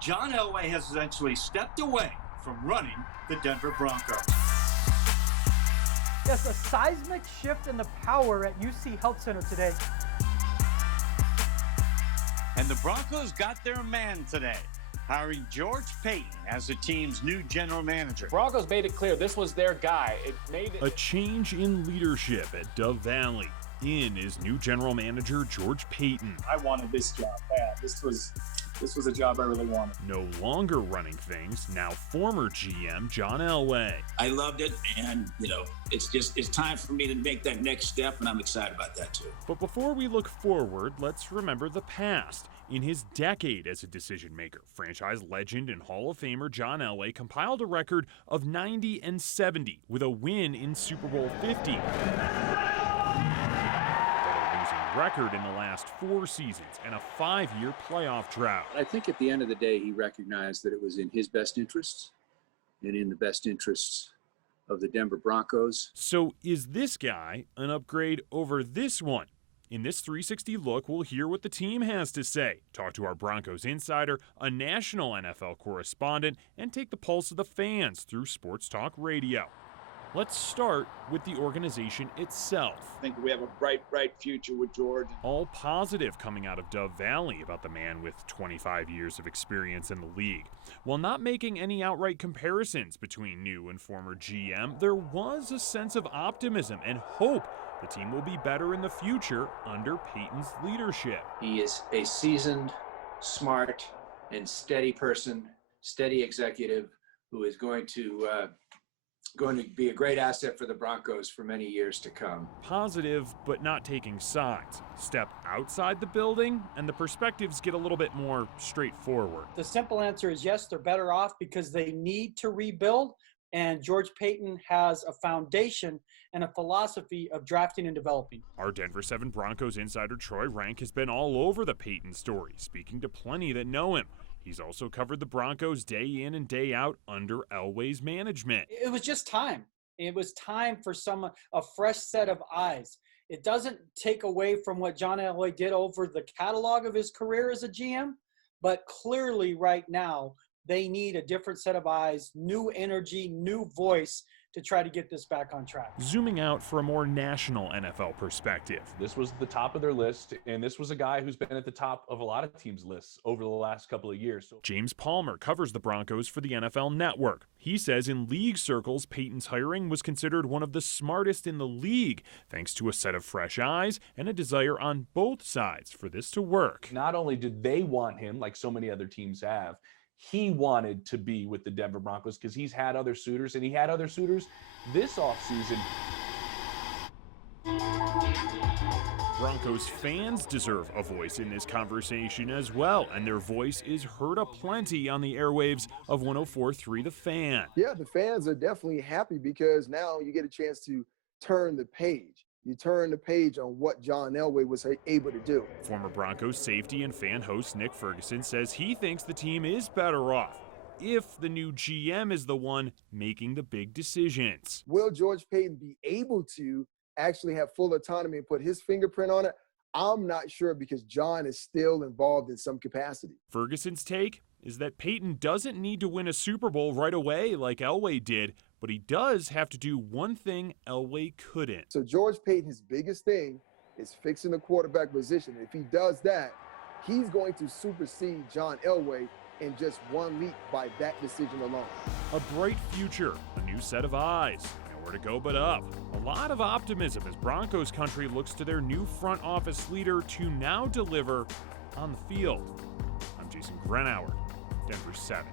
John Elway has essentially stepped away from running the Denver Broncos. Yes, a seismic shift in the power at UC Health Center today. And the Broncos got their man today, hiring George Paton as the team's new general manager. Broncos made it clear this was their guy. A change in leadership at Dove Valley. In is new general manager George Paton. I wanted this job bad. This was a job I really wanted. No longer running things, now former GM John Elway. I loved it, and it's time for me to make that next step, and I'm excited about that too. But before we look forward, let's remember the past. In his decade as a decision maker, franchise legend and Hall of Famer John Elway compiled a record of 90-70 with a win in Super Bowl 50. Record in the last 4 seasons and a 5-year playoff drought. I think at the end of the day, he recognized that it was in his best interests and in the best interests of the Denver Broncos. So is this guy an upgrade over this one? In this 360 look, we'll hear what the team has to say, talk to our Broncos insider, a national NFL correspondent, and take the pulse of the fans through Sports Talk Radio. Let's start with the organization itself. I think we have a bright future with George. All positive coming out of Dove Valley about the man with 25 years of experience in the league. While not making any outright comparisons between new and former GM, there was a sense of optimism and hope the team will be better in the future under Paton's leadership. He is a seasoned, smart, and steady person, steady executive who is going to be a great asset for the Broncos for many years to come. Positive, but not taking sides. Step outside the building, and the perspectives get a little bit more straightforward. The simple answer is yes, they're better off because they need to rebuild, and George Paton has a foundation and a philosophy of drafting and developing. Our Denver 7 Broncos insider Troy Rank has been all over the Paton story, speaking to plenty that know him. He's also covered the Broncos day in and day out under Elway's management. It was just time. It was time for a fresh set of eyes. It doesn't take away from what John Elway did over the catalog of his career as a GM, but clearly right now they need a different set of eyes, new energy, new voice to try to get this back on track. Zooming out for a more national NFL perspective. This was the top of their list, and this was a guy who's been at the top of a lot of teams' lists over the last couple of years. James Palmer covers the Broncos for the NFL Network. He says in league circles, Paton's hiring was considered one of the smartest in the league, thanks to a set of fresh eyes and a desire on both sides for this to work. Not only did they want him, like so many other teams have, he wanted to be with the Denver Broncos because he's had other suitors, and he had other suitors this offseason. Broncos fans deserve a voice in this conversation as well, and their voice is heard aplenty on the airwaves of 104.3 The Fan. Yeah, the fans are definitely happy because now you get a chance to turn the page. You turn the page on what John Elway was able to do. Former Broncos safety and fan host Nick Ferguson says he thinks the team is better off if the new GM is the one making the big decisions. Will George Paton be able to actually have full autonomy and put his fingerprint on it? I'm not sure because John is still involved in some capacity. Ferguson's take is that Paton doesn't need to win a Super Bowl right away like Elway did, but he does have to do one thing Elway couldn't. So George Paton's biggest thing is fixing the quarterback position. If he does that, he's going to supersede John Elway in just one leap by that decision alone. A bright future, a new set of eyes, nowhere to go but up. A lot of optimism as Broncos country looks to their new front office leader to now deliver on the field. I'm Jason Grenauer, Denver 7.